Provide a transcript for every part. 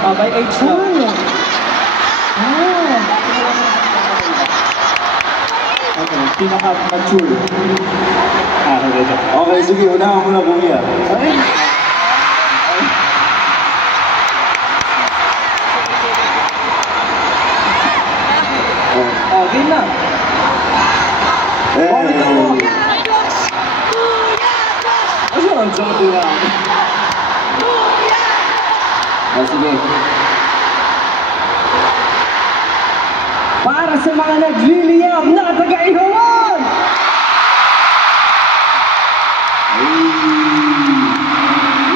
By age lang. Okay, pinaka-mature. Okay, sige, unahan mo na kuya. Okay na. Okay na po. Ano ang sabi na? Sige. Para sa mga nagliliyab na taga-ihawan!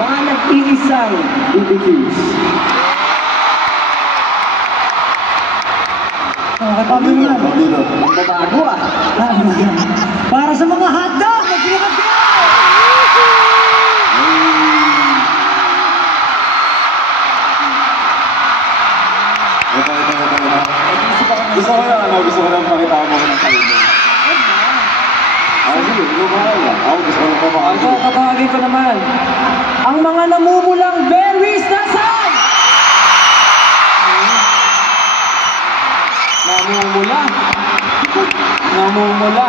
Mga nag-iisang BBQs. Nakatabi mo yan. Magbabago ah. Para sa mga hotdog, mag-iwan kayo! Gusto ko lang pakita mo ng kainin. Sige, hindi ko kaya. Ako gusto ko lang pamakagin. Ito, tatawagin ko naman. Ang mga namumulang berries nasaan? Namumula. Namumula.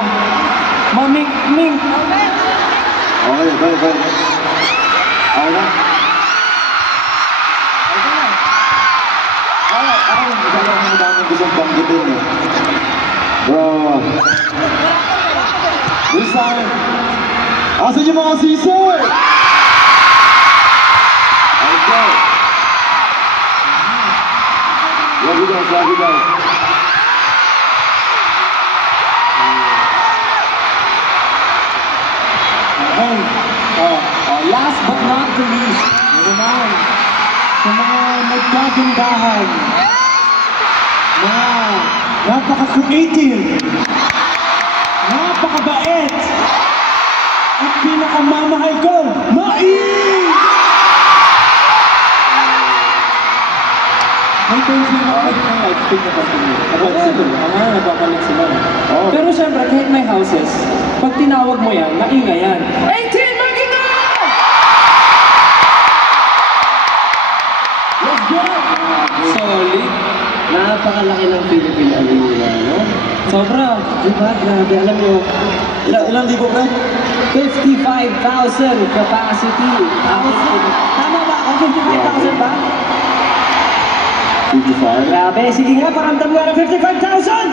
Maming-ming. Okay, bye. Okay na? Isa lang ang daming gustong banggitin eh. Bro. This time, asan yung mga sisir? Okay. Love you guys. Last but not the least, naman, sa mga nagkagandahan, Napaka-creative, napakabait, at pinakamamahal ko, mais! may tension na pwede ng lightstick na patuloy. Napapalit sila. Pero syempre, kahit may houses, pag tinawag mo yan, maingay yan. 18, magina! Let's go! Solid. Napakalaki ng Philippine Arena, no? Sobra. Diba? Grabe, alam nyo. Ilang libo ba? 55,000 capacity. Tama ba ako? 55,000 ba? 55? Grabe, sige nga, paramdam nga ng 55,000!